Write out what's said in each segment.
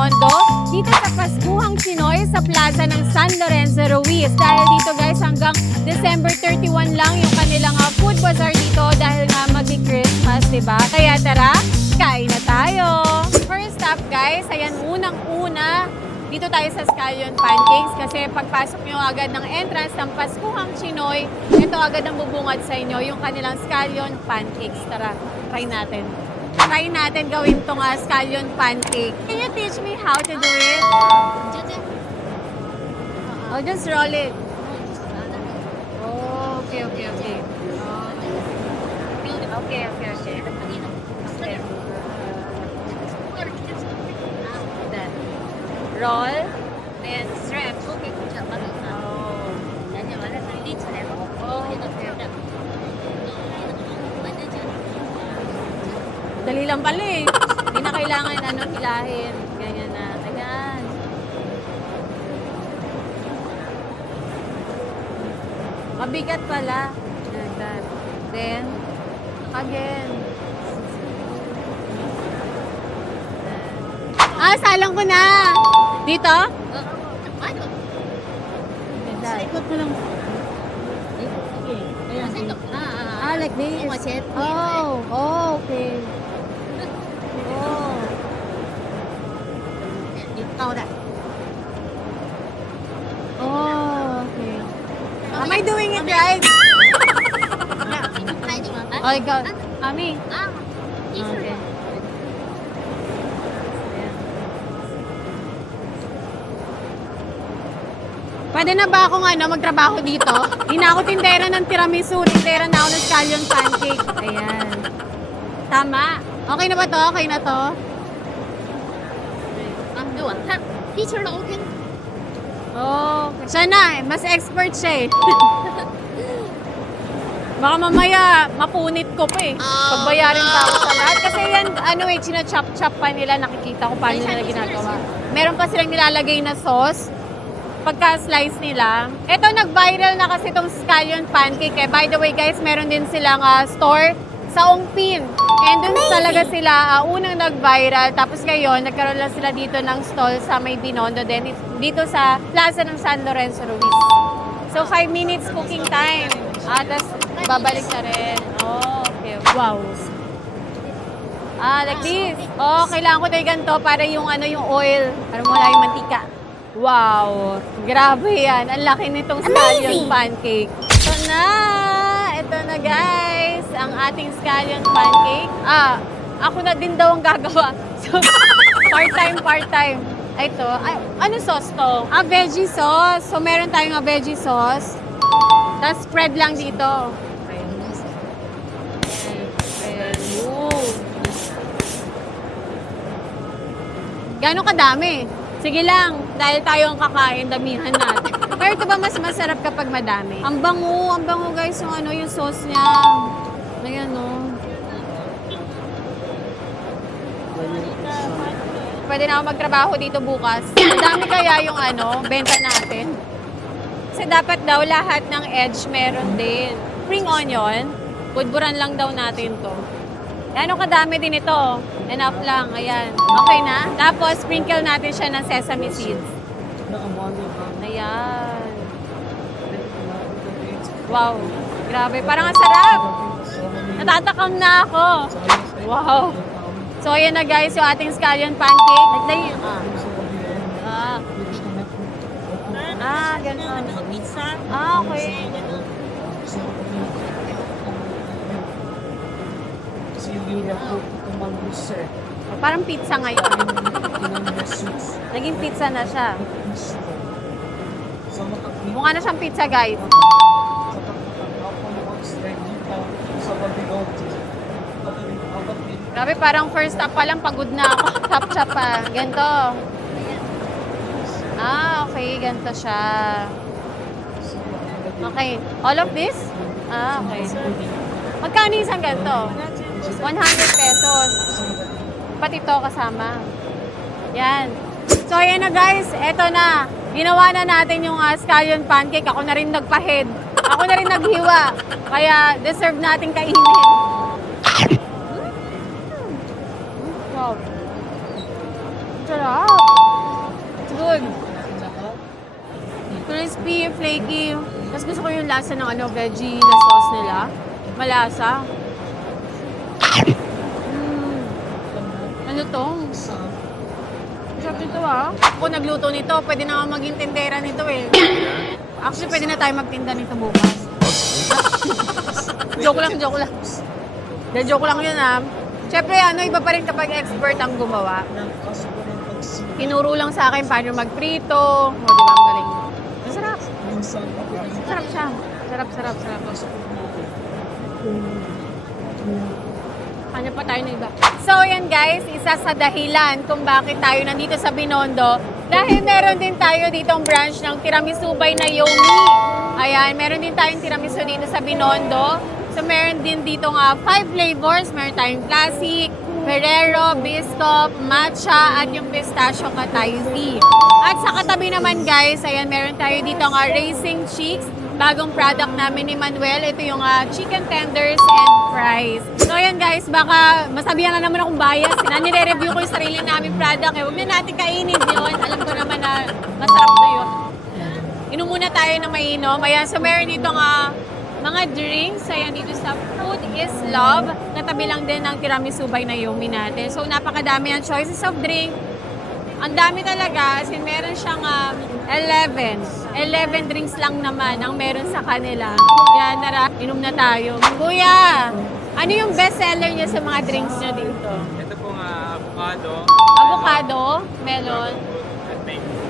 Binondo dito sa Paskuhang Chinoy sa Plaza ng San Lorenzo Ruiz. Dahil dito guys hanggang December 31 lang yung kanilang food bazaar dito dahil nga mag-Christmas, diba? Kaya tara, kain na tayo! First stop guys, ayan unang-una dito tayo sa Scallion Pancakes kasi pagpasok nyo agad ng entrance ng Paskuhang Chinoy, ito agad ang bubungad sa inyo, yung kanilang Scallion Pancakes. Tara, try natin. Try natin gawin itong Scallion Pancake. Can you teach me how to do it? Oh, just roll it. Oh, okay. Okay. Roll, then shrimp. Oh, okay. Dali lang pala eh. Hindi na kailangan hilahin. Ganyan na. Ayan. Mabigat pala. Ayan. Then, again. Salang ko na. Dito? Ikot mo lang. Okay. Ayan. Like this? Oh, okay. Oh. Oh, okay. Am I doing it right? Oh, ikaw. Mami. Okay. Pwede na ba akong magtrabaho dito? Hindi na ako tindera ng tiramisu, tindera na ako ng scallion pancake. Ayan. Tama. Okay na ba to? Okay na to? Teacher na okay. Oh, siya na. Mas expert siya eh. Baka mamaya mapunit ko pa eh. Pagbayarin pa ako sa lahat. Kasi yan, china-chop-chop pa nila. Nakikita ko paano nila ginagawa. Meron pa silang nilalagay na sauce. Pagka-slice nila. Ito, nag-viral na kasi itong scallion pancake eh. By the way guys, meron din silang store sa Ongpin. And dun talaga sila unang nag-viral. Tapos ngayon, nagkaroon lang sila dito ng stall sa may Binondo. Then dito sa Plaza ng San Lorenzo Ruiz. So 5 minutes cooking time. Tapos babalik na rin. Oh, okay. Wow. Like this. Oh, kailangan ko tayo ganito para yung yung oil. Para wala yung mantika. Wow! Grabe yan. Ang laki nitong scallion pancake. Ito na guys. Ang ating scallion pancake. Ako na din daw ang gagawa. So, part-time. Ito. Ano sauce to? Veggie sauce. So, meron tayong veggie sauce. Tapos spread lang dito. Gano'ng kadami? Sige lang, dahil tayo ang kakain, damihan natin. Pero ito ba mas masarap kapag madami? Ang bango guys yung sauce niya. Ayan Pwede na ako magtrabaho dito bukas. Madami kaya yung benta natin. Kasi dapat daw lahat ng edge meron din. Spring onion, budburan lang daw natin to. Gano'ng kadami din ito? Enough lang, ayan. Okay na? Tapos, sprinkle natin siya ng sesame seeds. Ayan. Wow, grabe. Parang ang sarap. Natatakam na ako. Wow. So, ayan na guys, yung ating scallion pancake. Nagday. Ganun. Okay. Parang pizza ngayon. Naging pizza na siya. Mukha na siyang pizza, guys. Grabe, parang first stop pa lang, pagod na ako. Chop-chop pa. Ganito. Okay. Ganito siya. Okay. All of this? Okay. Magkano isang ganito? 100 pesos. Pati to kasama. Yan. So, ayan na guys. Eto na. Ginawa na natin yung scallion pancake. Ako na rin nagpa-head. Ako na rin naghiwa. Kaya deserve natin kainin. Wow. Sarap. good. Crispy, flaky. Tapos gusto ko yung lasa ng veggie na sauce nila. Malasa. Ano to? Sarap nito Kung nagluto nito, pwede na ako maging tindera nito eh. Actually, pwede na tayo magtinda nito bukas. Joke lang. Joke lang yun Siyempre, iba pa rin kapag expert ang gumawa. Tinuro lang sa akin paano magprito. Di ba? Ang galing. Masarap. Sarap siya. Sarap. Hanap pa tayo ng iba. So, yan guys, isa sa dahilan kung bakit tayo nandito sa Binondo. Dahil meron din tayo ditong branch ng Tiramisu by Naomi. Ayan, meron din tayong tiramisu dito sa Binondo. So, meron din dito 5 flavors. Meron tayong classic, Ferrero, Biscop, Matcha, at yung Pistachio Kataisi. At sa katabi naman guys, ayan, meron tayo dito Racing Chicks. Bagong product namin ni Manuel. Ito yung chicken tenders and fries. So ayan guys, baka masabihan na naman akong bias. Nire-review ko yung sarili namin product. Huwag na natin kainin yun. Alam ko naman na masarap na yun. Inom muna tayo na mainom. Ayan, so meron dito mga drinks. Ayan, dito sa Food is Love. Natabi lang din ng Tiramisu by Naomi natin. So napakadami ang choices of drink. Ang dami talaga. As in, meron siyang 11 drinks lang naman ang meron sa kanila. Yan, inom na tayo. Kuya, ano yung best seller niya sa mga drinks niya dito? Ito po avocado. Avocado, melon. At mango.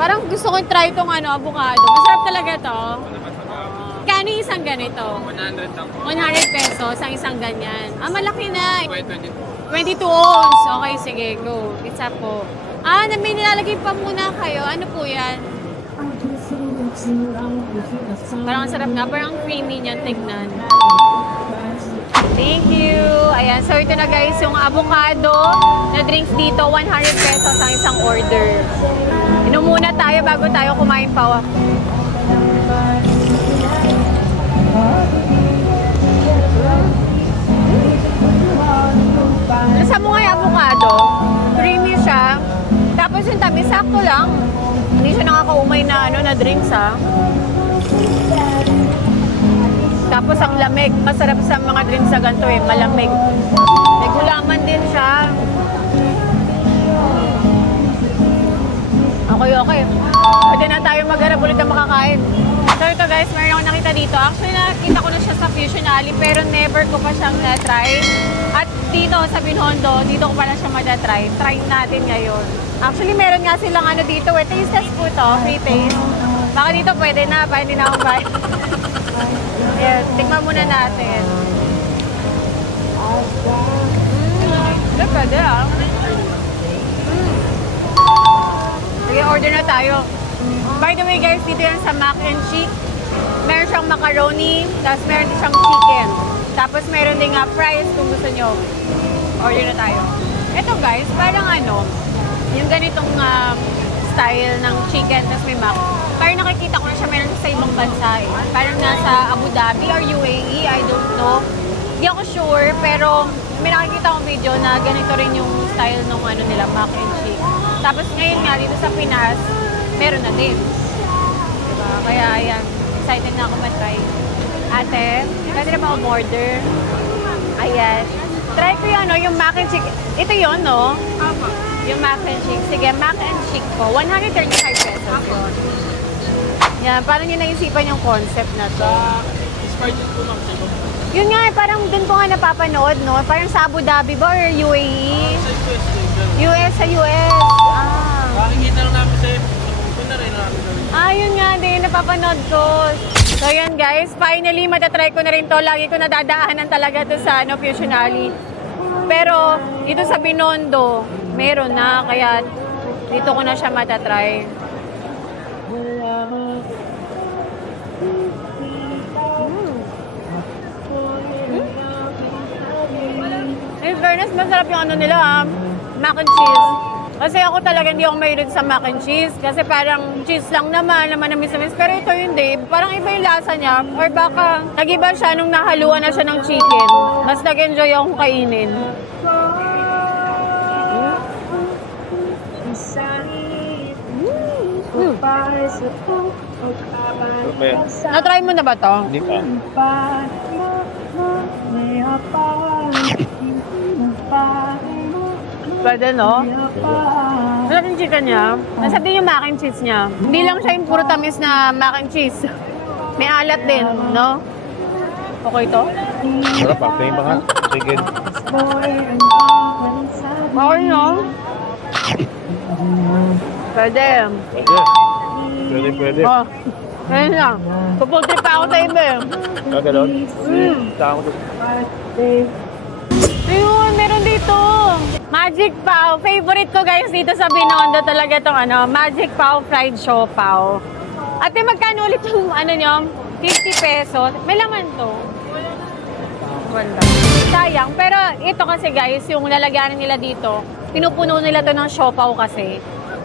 Parang gusto ko try itong avocado. Masarap talaga to. Ano naman sa bago? Kano yung isang ganito? 100 lang po. 100 pesos ang isang ganyan. Malaki na. 22. 22 ounce. Okay, sige, go. Isa po. May nilalagay pa muna kayo. Ano po yan? Parang ang sarap nga. Parang creamy niyan. Tignan. Thank you. Ayan. So, ito na guys, yung avocado na drinks dito. 100 pesos ang isang order. Inom muna tayo bago tayo kumain pa. Nasa mo nga yung avocado. Creamy siya. Tapos yung tabi, sakto lang. Hindi siya nakakaumay na drinks Tapos ang lamig. Masarap sa mga drinks sa ganito malamig. May gulaman din siya. Okay. Pwede na tayo maghanap ulit ng makakain. So ito guys, meron akong nakita dito. Actually, nakita ko na siya sa Fusion Alley, pero never ko pa siyang na-try. At dito sa Binondo, dito ko pala siya madatry. Try natin ngayon. Actually, meron nga silang dito. Taste test po to, free taste. Baka dito pwede na, pa hindi na akong buy. Yes, tikman muna natin. Pwede Sige, order na tayo. By the way guys, dito yan sa Mac and Chick. Meron siyang macaroni, tapos meron din siyang chicken. Tapos meron din fries kung gusto nyo. Order na tayo. Ito guys, parang yung ganitong style ng chicken, tapos may mac. Parang nakikita ko na siya meron sa ibang bansa Parang nasa Abu Dhabi or UAE, I don't know. Hindi ako sure, pero may nakikita akong video na ganito rin yung style ng nila, mac and chick. Tapos ngayon nga, dito sa Pinas, meron na din. Diba? Kaya ayan, excited na ako matry. Ate, pwede na ba order? Ayan. Try ko yung mac and chick. Ito yun, no? Apa. Yung mac and chick. Sige, mac and chick ko. 135 pesos yun. Yan, parang yun naisipan yung concept na to. Inspired din po mag-save. Yun nga, parang dun ko nga napapanood, no? Parang sa Abu Dhabi ba or UAE? US sa US. Makikita lang namin sa ito na rin namin. Yun nga din, napapanood ko. So yan guys, finally matatry ko na rin to. Lagi ko nadadaanan talaga to sa Fusion Alley. Pero dito sa Binondo, meron na. Kaya dito ko na siya matatry. In fairness, masarap yung nila, mac and cheese. Kasi ako talaga hindi ako mahilig sa mac and cheese. Kasi parang cheese lang naman namis-namis. Pero ito hindi. Parang iba yung lasa niya. Or baka nag-iba siya nung nahaluan na siya ng chicken. Mas nag-enjoy akong kainin. Ano ba yan? Na-try mo na ba to? Hindi pa. Pwede, no? Sarap yung chicken niya. Nasarap din yung mac and cheese niya. Hindi lang siya yung puro tamis na mac and cheese. May alat din, no? Okay to? Sarap ah. Tingin pa nga. Chicken. Okay, no? Pwede. Pwede. Pwede. Oh, ayun lang. Kupul trip pa ako sa iba eh. Gaganon? Saan ko to? Ayun, meron dito. Magic Pao. Favorite ko guys dito sa Binondo talaga itong Magic Pao fried siopaw. Ate, magkano ulit yung nyo? 50 pesos. May laman to. Wala. Sayang. Pero ito kasi guys, yung lalagyanan nila dito, pinupuno nila to ng siopaw kasi.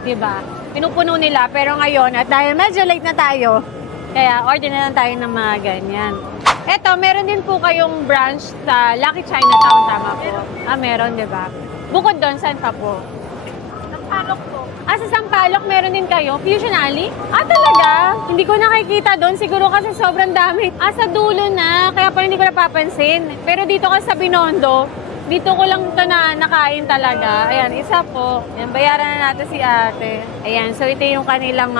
Diba? Pinupuno nila. Pero ngayon, at dahil medyo late na tayo, kaya order na lang tayo ng mga ganyan. Eto, meron din po kayong branch sa Lucky Chinatown, tama po? Meron, di ba? Bukod doon, saan pa po? Sampalok po. Sa Sampaloc, meron din kayo? Fusion Alley? Talaga? Hindi ko nakikita doon. Siguro kasi sobrang dami. Sa dulo na. Kaya pala hindi ko napapansin. Pero dito kasi sa Binondo, dito ko lang ito na nakain talaga. Ayan, isa po. Ayan, bayaran na natin si ate. Ayan, so ito yung kanilang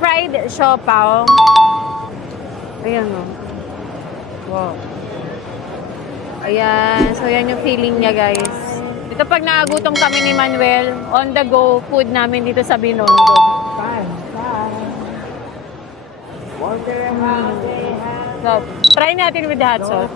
fried siopaw. Ayan o. Wow. Ayan. So, yan yung feeling niya, guys. Ito pag naagutom kami ni Manuel, on the go food namin dito sa Binondo. So, try natin with hot sauce.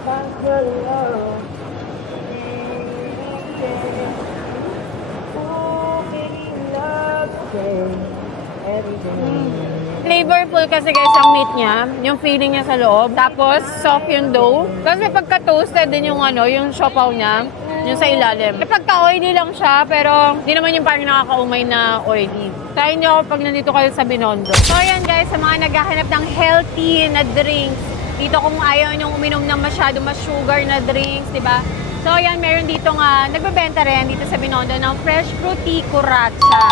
Flavorful kasi guys ang meat niya, yung feeling niya sa loob. Tapos soft yung dough. Kasi pagka-toasted din yung yung siopaw niya, yung sa ilalim. Pagka-oily lang siya, pero hindi naman yung parang nakakaumay na oily. Try nyo pag nandito kayo sa Binondo. So ayan guys, sa mga naghahanap ng healthy na drinks, dito kung ayaw nyo uminom ng masyado mas sugar na drinks, di ba? So ayan, meron dito nga, nagbebenta rin dito sa Binondo ng fresh fruity kuratsa.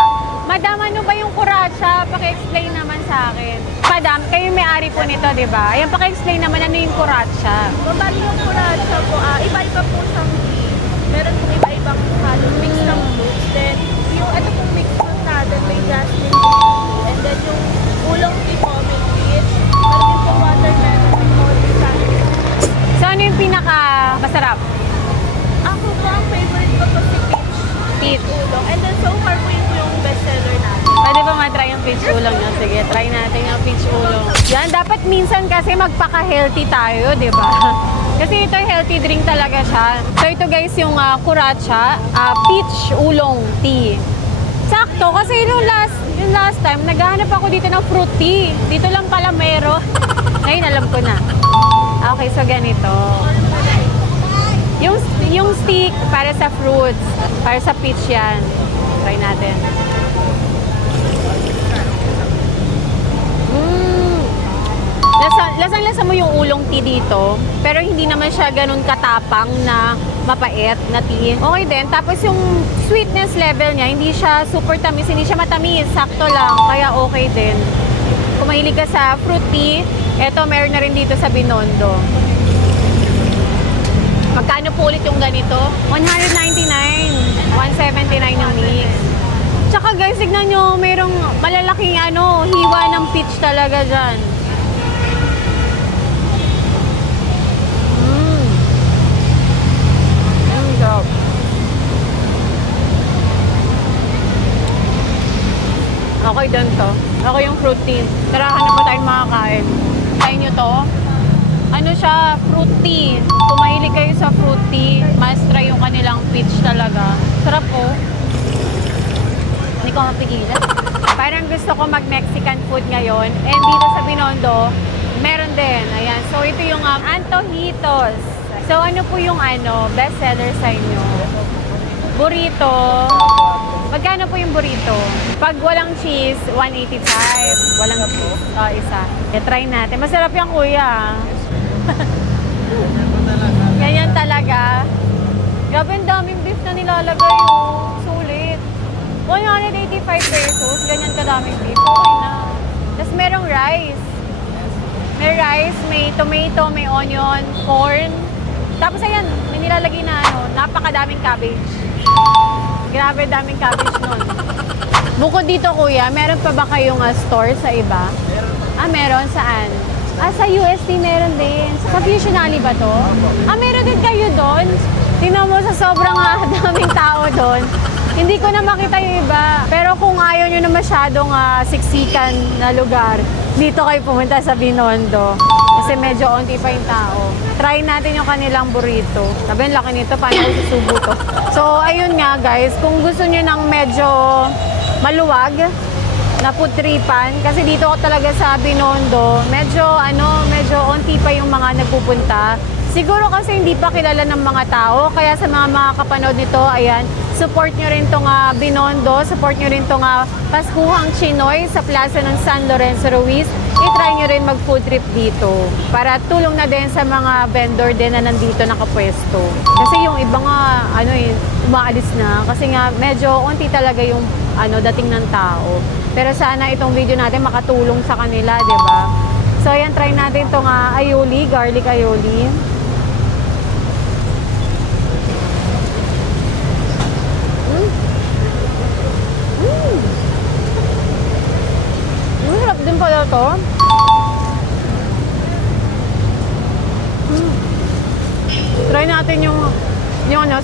Madam, ano ba yung kuratsa? Paki-explain naman sa akin. Madam, kayo may-ari po nito, di ba? Ayan, paki-explain naman ano yung kuratsa. Bali yung kuratsa po, iba-iba po siyang mix. Meron pong iba-ibang halong mix ng fruits. Then, yung ito pong mix fruit natin, may jasmine tea. And then yung ulong tea po, may peach. Meron din po watermelon, may moldy sandwich. So, ano yung pinaka-masarap? Ako po, ang favorite ko po si peach ulong. And then so far po yung bestseller natin. Pwede ba matry yung peach ulong nyo? Sige, try natin yung peach ulong. Yan, dapat minsan kasi magpaka-healthy tayo, di ba? Kasi ito healthy drink talaga siya. So ito guys yung kuratsa, peach ulong tea. Sakto, kasi yung last time, naghahanap ako dito ng fruit tea. Dito lang pala meron. Ngayon alam ko na. Okay, so ganito. Yung stick para sa fruits, para sa peach yan. Try natin. Lasang-lasa mo yung ulong tea dito, pero hindi naman siya ganun katapang na mapait na tea. Okay din. Tapos yung sweetness level niya, hindi siya super tamis, hindi siya matamis. Sakto lang, kaya okay din. Kung mahilig ka sa fruit tea, eto meron na rin dito sa Binondo. Magkano po ulit yung ganito? 199, 179 yung mix. Tsaka guys, tignan nyo, mayroong malalaking hiwa ng peach talaga dyan. Okay doon to. Okay yung fruit tea. Tara, hanap pa tayong makakain. Try nyo to. Ano siya, fruit tea. Kung mahilig kayo sa fruit tea, must try yung kanilang peach talaga. Sarap po. Hindi ko mapigilan. Parang gusto ko mag-Mexican food ngayon. And dito sa Binondo, meron din. Ayan. So, ito yung Antojitos. So, ano po yung best seller sa inyo? Burrito. Magkano po yung burrito? Pag walang cheese, 185. Walang cheese. Isa. Try natin. Masarap yung kuya. Ganyan talaga. Grabe, ang daming beef na nilalagay. Sulit. 185 pesos, ganyan kadaming beef. Okay na. Tapos merong rice. May rice, may tomato, may onion, corn. Tapos ayan, may nilalagay na napakadaming cabbage. Grabe, daming cabbage nun. Bukod dito, kuya, meron pa ba kayong store sa iba? Meron. Saan? Sa UST meron din. Sa Fusion Alley ba to? Meron din kayo doon? Tingnan mo sa sobrang daming tao doon. Hindi ko na makita yung iba. Pero kung ayaw nyo na masyadong siksikan na lugar, dito kayo pumunta sa Binondo. Kasi medyo onti pa yung tao. Try natin yung kanilang burrito. Sabi, ang laki nito, paano ko susubo to? So, ayun nga guys, kung gusto nyo ng medyo maluwag na putripan, kasi dito ko talaga sa Binondo, medyo onti pa yung mga nagpupunta. Siguro kasi hindi pa kilala ng mga tao, kaya sa mga makakapanood nito, ayan, support nyo rin tong Binondo, support nyo rin tong Paskuhang Chinoy sa plaza ng San Lorenzo Ruiz. I-try nyo rin mag-food trip dito para tulong na din sa mga vendor din na nandito nakapwesto. Kasi yung iba nga, umaalis na kasi nga medyo onti talaga yung dating ng tao. Pero sana itong video natin makatulong sa kanila, di ba? So ayan, try natin itong aioli, garlic aioli. Masarap din pala to. Try natin yung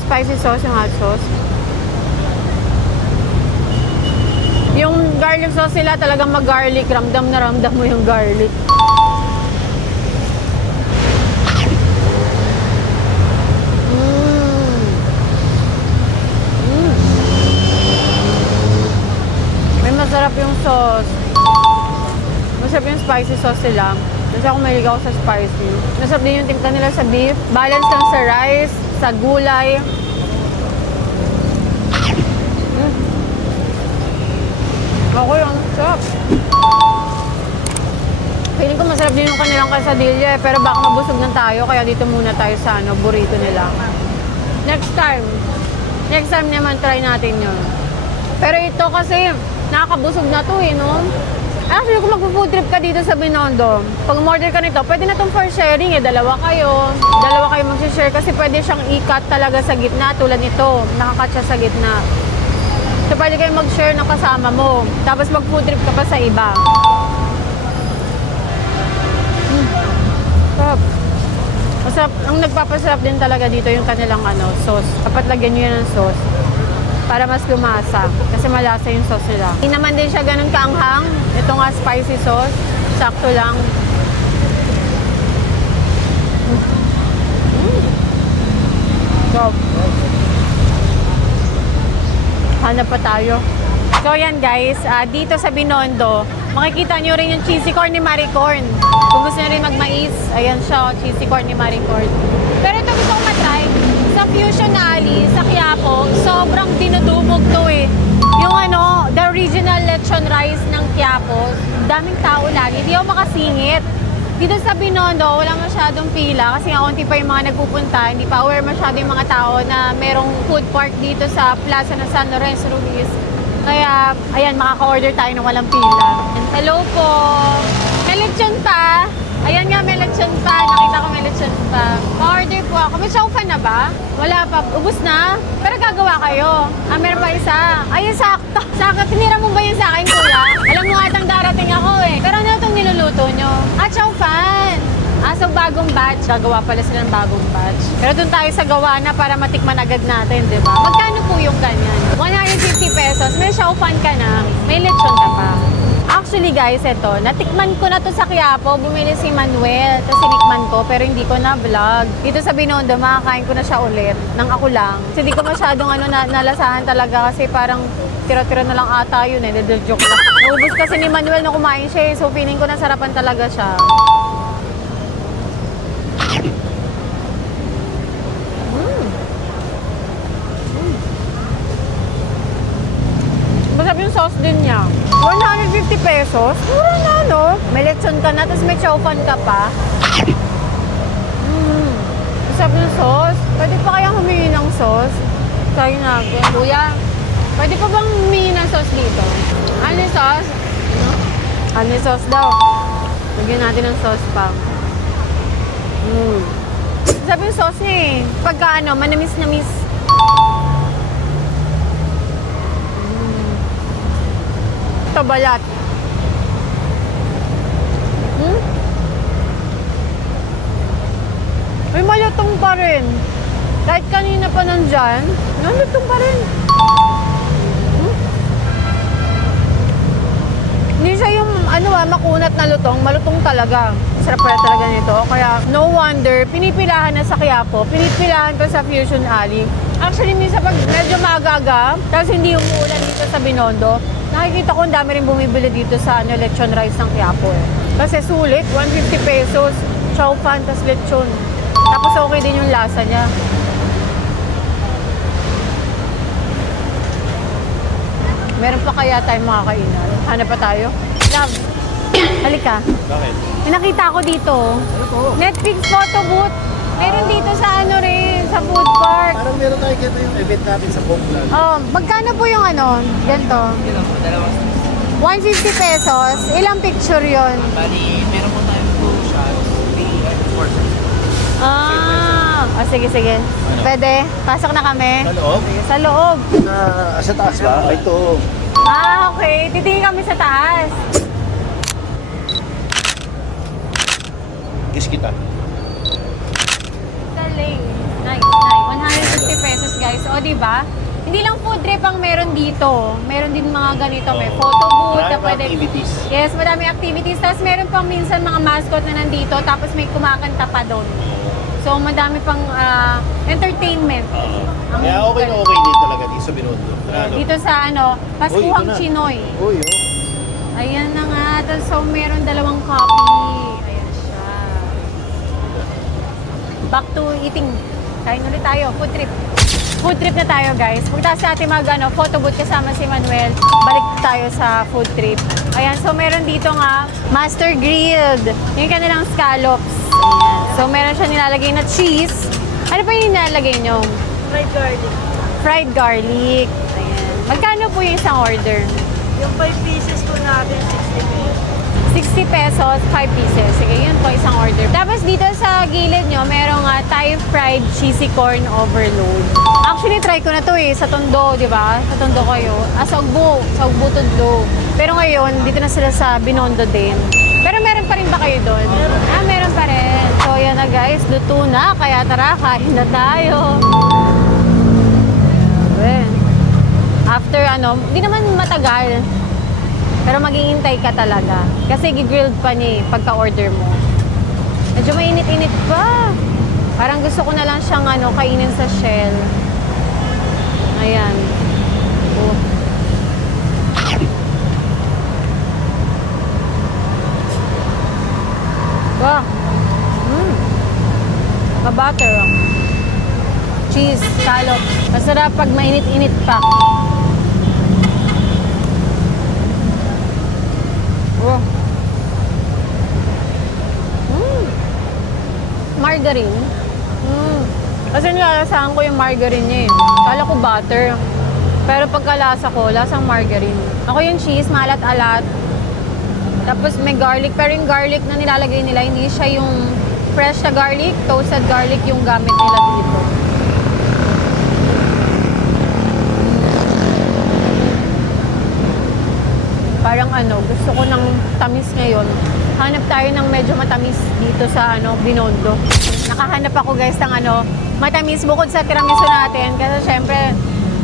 spicy sauce, yung hot sauce. Yung garlic sauce nila talagang mag-garlic. Ramdam na ramdam mo yung garlic. May masarap yung sauce. Masarap yung spicy sauce nila. Kasi ako mahilig ako sa spicy. Masarap din yung timpla nila sa beef. Balance lang sa rice, sa gulay. Okay, ang sarap. Feeling ko masarap din yung kanilang quesadilla pero baka mabusog na tayo kaya dito muna tayo sa burrito nila. Next time naman try natin yun. Pero ito kasi nakakabusog na to no? Actually, kung mag-food trip ka dito sa Binondo, pag umorder ka nito, pwede na itong for sharing dalawa kayo mag-share kasi pwede siyang i-cut talaga sa gitna tulad nito, nakakat siya sa gitna. So, pwede kayo mag-share ng kasama mo. Tapos mag-food trip ka pa sa iba. Sarap. Masarap. Ang nagpapasarap din talaga dito yung kanilang sauce. Dapat lagyan nyo yan ng sauce para mas lumasa. Kasi malasa yung sauce nila. Hindi naman din siya ganun kaanghang. Ito nga spicy sauce. Sakto lang. Sarap. Hanap pa tayo. So yan guys, dito sa Binondo, makikita nyo rin yung cheesy corn ni Maricorn. Kung gusto nyo rin magmais, ayan siya, cheesy corn ni Maricorn. Pero ito gusto ko matry. Sa Fusion Alley, sa Quiapo, sobrang dinudumog to Yung the original lechon rice ng Quiapo, daming tao lagi. Hindi ako makasingit. Dito sa Binondo, wala masyadong pila kasi nga konti pa yung mga nagpupunta. Hindi pa aware masyado yung mga tao na merong food park dito sa plaza ng San Lorenzo Ruiz. Kaya, ayan, makaka-order tayo ng walang pila. Hello po! May lechon pa! Ayan nga, may lechon pa. Nakita ko may lechon pa. Ma-order po ako. May chowfan na ba? Wala pa. Ubus na? Pero gagawa kayo. Meron pa isa. Ayun, sakto. Sakto. Tinira mo ba yun sa akin, kuya? Alam mo atang darating ako Pero ano itong niluluto nyo? Chowfan! So bagong batch. Gagawa pala sila ng bagong batch. Pero dun tayo sa gawa na para matikman agad natin, di ba? Magkano po yung ganyan? 150 pesos. May chowfan ka na. May lechon ka pa. Actually guys, eto, natikman ko na to sa Quiapo, bumili si Manuel, tapos sinikman ko, pero hindi ko na vlog. Dito sa Binondo, makakain ko na siya ulit, nang ako lang. Kasi hindi ko masyadong nalasahan talaga kasi parang tira-tira na lang ata yun joke lang. Naubos kasi ni Manuel na kumain siya so feeling ko nasarapan talaga siya. Masarap yung sauce din niya. 150 pesos? Mura na, no? May lechon ka na, tapos may chowfan ka pa. Masarap yung sauce. Pwede pa kayang humingi ng sauce? Try natin. Kuya, Pwede pa bang humingi ng sauce dito? Ano yung sauce? Ano yung sauce daw? Lagyan natin ng sauce pa. Sabi yung sauce niya eh. Pagka ano, manamis-namis. Ito balat. May malutong pa rin. Kahit kanina pa nandyan, malutong pa rin. Hindi siya yung makunat na lutong, malutong talaga. Sarap pala talaga nito. Kaya no wonder, pinipilahan na sa Quiapo, pinipilahan ko sa Fusion Alley. Actually, minsan pag medyo magaga, kasi hindi umuulan dito sa Binondo, nakikita ko ang dami rin bumibili dito sa lechon rice ng Quiapo. Kasi sulit, 150 pesos, chow fan, tas lechon. Tapos okay din yung lasa niya. Meron pa kaya tayong makakainan? Hanap pa tayo? Love, halika. Bakit? May nakita ko dito. Ano to? Netflix photo booth. Meron dito sa sa food park. Parang meron tayo ganito yung event natin sa Bonglan. Oh, magkano po yung ganito? 150 pesos. Ilang picture yon? Bali, meron po tayong 2 shots, 3 and 4. Sige. Pwede. Pasok na kami. Sa loob? Sa loob. Sa taas ba? Ay, ito. Okay. Titingin kami sa taas. Kiss kita. Galing. Nice. 150 pesos guys. O, diba? Hindi lang food trip ang meron dito. Meron din mga ganito. May photo booth. na Maraming pwede. activities. Yes, madami activities. Tapos meron pang minsan mga mascot na nandito. Tapos may kumakanta pa doon. So, madami pang entertainment. Kaya okay na okay din talaga dito sa Binondo. Dito sa Paskuhang Uy, ito na. Chinoy. Uy, oh. Ayan na nga. So, meron 2 copy. Ayan siya. Back to eating. Kain ulit tayo. Food trip. Food trip na tayo, guys. Pagkatapos natin photo booth kasama si Manuel, balik tayo sa food trip. Ayan, so meron dito nga, Master Grilled. Yung kanilang scallops. Ayan. So, meron siya nilalagay na cheese. Ano pa yung nilalagay nyo? Fried garlic. Fried garlic. Ayan. Magkano po yung isang order? Yung 5 pieces po natin, 60 pesos. 60 pesos, 5 pieces. Sige, yun po isang order. Tapos dito sa gilid nyo, merong Thai fried cheesy corn overload. Actually, try ko na to sa Tondo, di ba? Sa Tondo kayo. Sa Ugbo Tondo. Pero ngayon, dito na sila sa Binondo din. Pero meron pa rin ba kayo doon? Meron pa rin. So, yan na guys, luto na. Kaya tara, kain na tayo. Ayan. After hindi naman matagal. Pero maghihintay ka talaga. Kasi gigrilled pa niya pagka-order mo. Medyo mainit-init pa. Parang gusto ko na lang siyang kainin sa shell. Ayan. Oh. Wow. Butter. Cheese, scallop. Masarap pag mainit-init pa. Oh. Margarine. Kasi nilalasahan ko yung margarine niya Kala ko butter. Pero pagkalasa ko, lasang margarine. Ako yung cheese, malat-alat. Tapos may garlic. Pero yung garlic na nilalagay nila, hindi siya yung fresh na garlic. Toasted garlic yung gamit nila dito. Parang gusto ko ng tamis ngayon. Hanap tayo ng medyo matamis dito sa Binondo. Nakahanap ako guys ng matamis bukod sa tiramisu natin. Kasi syempre,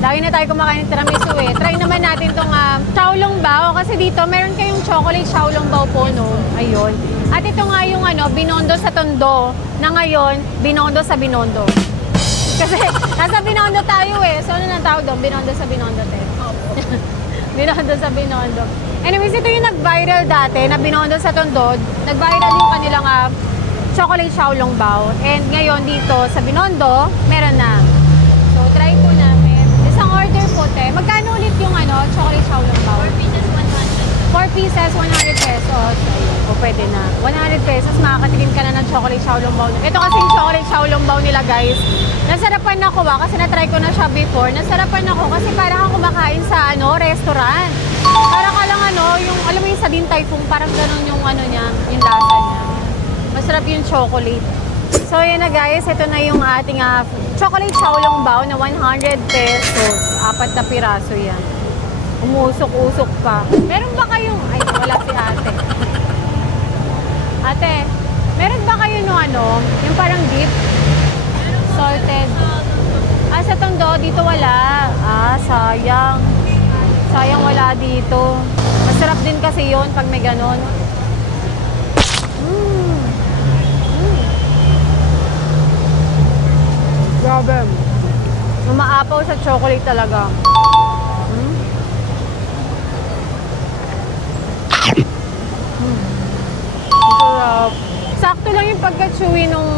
lagi na tayo kumakain ng tiramisu Try naman natin tong Xiaolongbao. Kasi dito meron kayong chocolate Xiaolongbao po, no? Ayun. At ito nga yung Binondo sa Tondo. Na ngayon, Binondo sa Binondo. Kasi nasa Binondo tayo So ano nang tawag doon? Binondo sa Binondo, te. Binondo sa Binondo. Anyways, ito yung nag-viral dati na Binondo sa Tondo. Nag-viral yung kanilang chocolate Xiaolongbao. And ngayon dito sa Binondo, meron na. So, try po namin. Isang order po, te. Magkano ulit yung chocolate Xiaolongbao? 4 pieces, 100. 4 4 pieces, 100 pesos. O pwede na. 100 pesos, makakatikim ka na ng chocolate xiaolongbao. Ito kasi yung chocolate xiaolongbao nila, guys. Nasarapan ako kasi na-try ko na siya before. Nasarapan ako kasi parang ako kumakain sa restaurant. Parang ka lang yung, alam mo yung sa Din Tai Fung, parang ganun yung niya, yung lasa niya. Masarap yung chocolate. So, yan na guys. Ito na yung ating chocolate xiaolongbao na 100 pesos. 4 na piraso yan. Umusok-usok pa. Meron ba kayong... Ay, wala si ate. Ate, meron ba kayo yung parang dip? Salted. Sa Tondo, dito wala. Sayang. Sayang wala dito. Masarap din kasi yon pag may ganon. Grabe. Umaapaw sa chocolate talaga. Sarap. Sakto lang yung pagka-chewy nung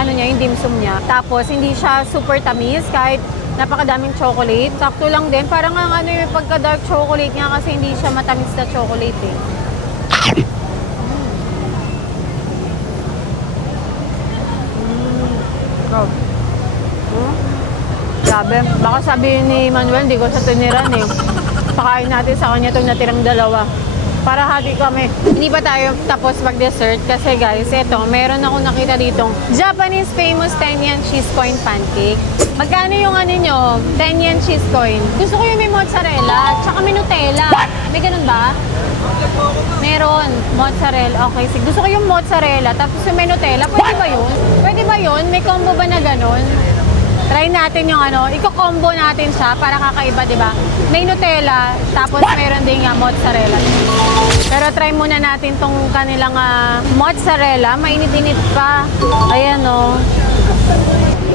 yung dimsum niya. Tapos hindi siya super tamis kahit napakadaming chocolate. Sakto lang din. Parang yung pagka-dark chocolate niya kasi hindi siya matamis na chocolate eh. Grabe. Baka sabihin ni Manuel, hindi ko sa tuniran eh. Pakain natin sa kanya itong natirang dalawa. Para hati kami. Hindi pa tayo tapos mag-dessert kasi guys, eto, meron ako nakita ditong Japanese famous 10 yen cheese coin pancake. Magkano yung nyo? 10 yen cheese coin. Gusto ko yung may mozzarella, tsaka may Nutella. May ganun ba? Meron. Mozzarella. Okay, sige. Gusto ko yung mozzarella, tapos yung may Nutella. Pwede ba yun? Pwede ba yun? May combo ba na ganun? Try natin yung iko-combo natin siya para kakaiba, di ba? May Nutella, tapos mayroon din mozzarella. Pero try muna natin tong kanilang mozzarella. Mainit-init pa. Ayan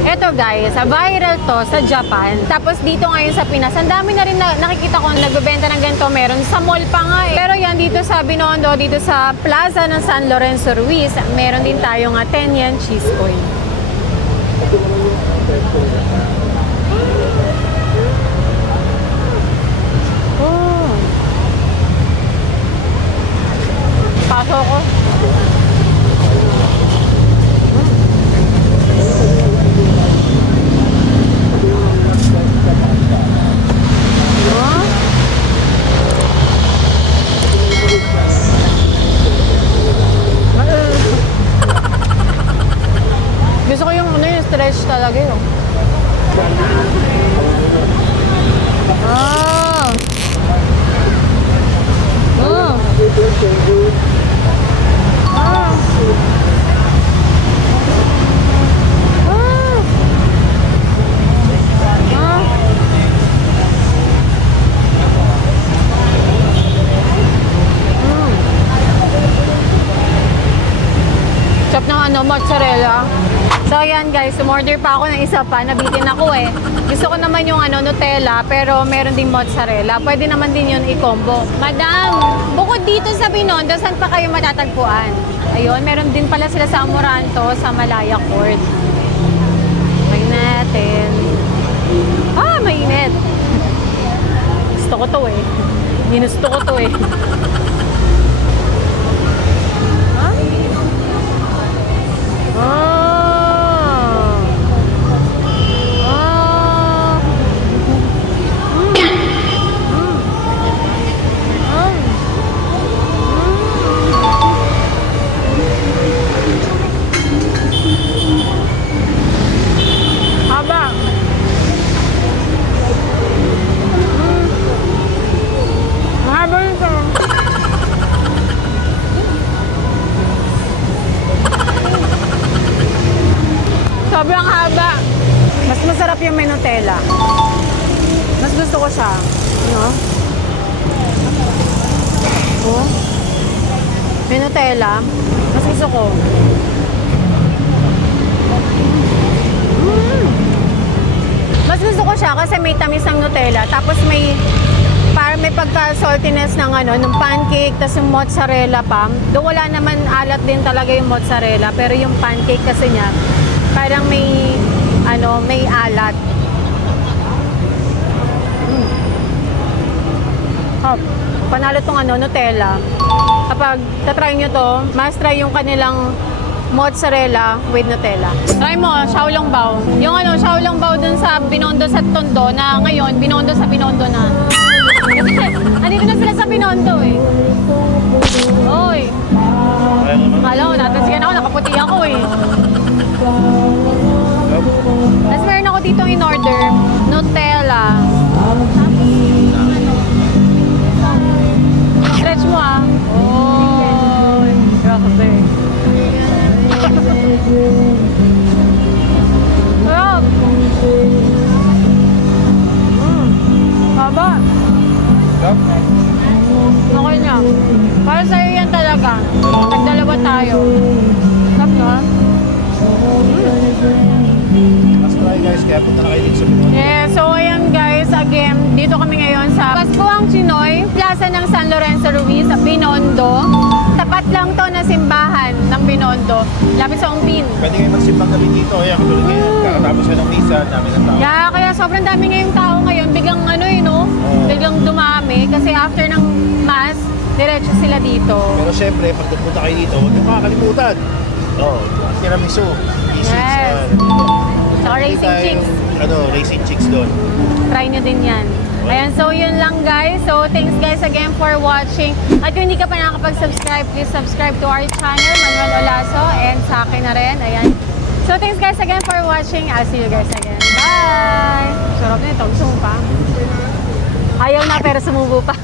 Ito guys, viral to sa Japan. Tapos dito ngayon sa Pinas, ang dami na rin nakikita ko nagbebenta ng ganito. Meron sa mall pa nga eh. Pero yan dito sa Binondo, dito sa Plaza ng San Lorenzo Ruiz, meron din tayong 10 yen cheese coin. Paso ko. Gusto ko yung yung stretch talaga yun. Chop ng mozzarella. So ayan guys, umorder pa ako ng isa pa, nabitin ako eh. Gusto ko naman yung Nutella, pero meron ding mozzarella. Pwede naman din yun i-combo. Madam, bukod dito sa Binondo, saan pa kayo matatagpuan? Ayun, meron din pala sila sa Amoranto, sa Malaya Court. Tingnan natin. Mainit. Gusto ko to eh. Ginusto ko to eh. Sobrang haba. Mas masarap yung may Nutella. Mas gusto ko siya. May Nutella. Mas gusto ko. Mas gusto ko siya kasi may tamis ng Nutella. Tapos parang may pagka-saltiness ng ng pancake, tapos yung mozzarella pa. Doon wala naman alat din talaga yung mozzarella, pero yung pancake kasi niya, parang may alat. Oh, panalo tong ano, Nutella. Kapag tatry nyo to, must try yung kanilang mozzarella with Nutella. Try mo, Xiaolongbao. Yung ano, Xiaolongbao dun sa Binondo sa Tondo na ngayon, Binondo sa Binondo na. Kasi, andito na sila sa Binondo eh. Oy, Kaya naman. akala ko, natansikan ako, nakaputi ako eh. Tapos meron ako dito in order, Nutella. Stretch mo ah. Oh, grabe. Sarap. Haba. Yup. Okay na. Para sa'yo yan talaga. Nagdalawa tayo. Sarap na. Last try guys, kaya punta na kayo dito sa Binondo. Yeah, so ayan guys, again, dito kami ngayon sa Pascuang Chinoy, Plaza ng San Lorenzo Ruiz sa Binondo. Tapat lang to na simbahan ng Binondo, lapit sa Ongpin. Pwede kayo magsimbang gabi dito. Ayan, katulad ngayon. Kakatapos ka ng misa, dami ng tao. Yeah, kaya sobrang dami ngayong tao ngayon, biglang ano no? Biglang dumami kasi after ng mass, diretso sila dito. Pero syempre, pag pupunta kayo dito, huwag niyo makakalimutan. Oo, tiramisu. Yes. Saka racing chicks. Racing chicks doon. Try nyo din yan. Ayan, so yun lang guys. So thanks guys again for watching. At kung hindi ka pa nakakapag-subscribe, please subscribe to our channel, Manuel Olaso, and sa akin na rin. Ayan. So thanks guys again for watching. I'll see you guys again. Bye! Sarap nito. Gusto mo pa? Ayaw na pero sumubo pa.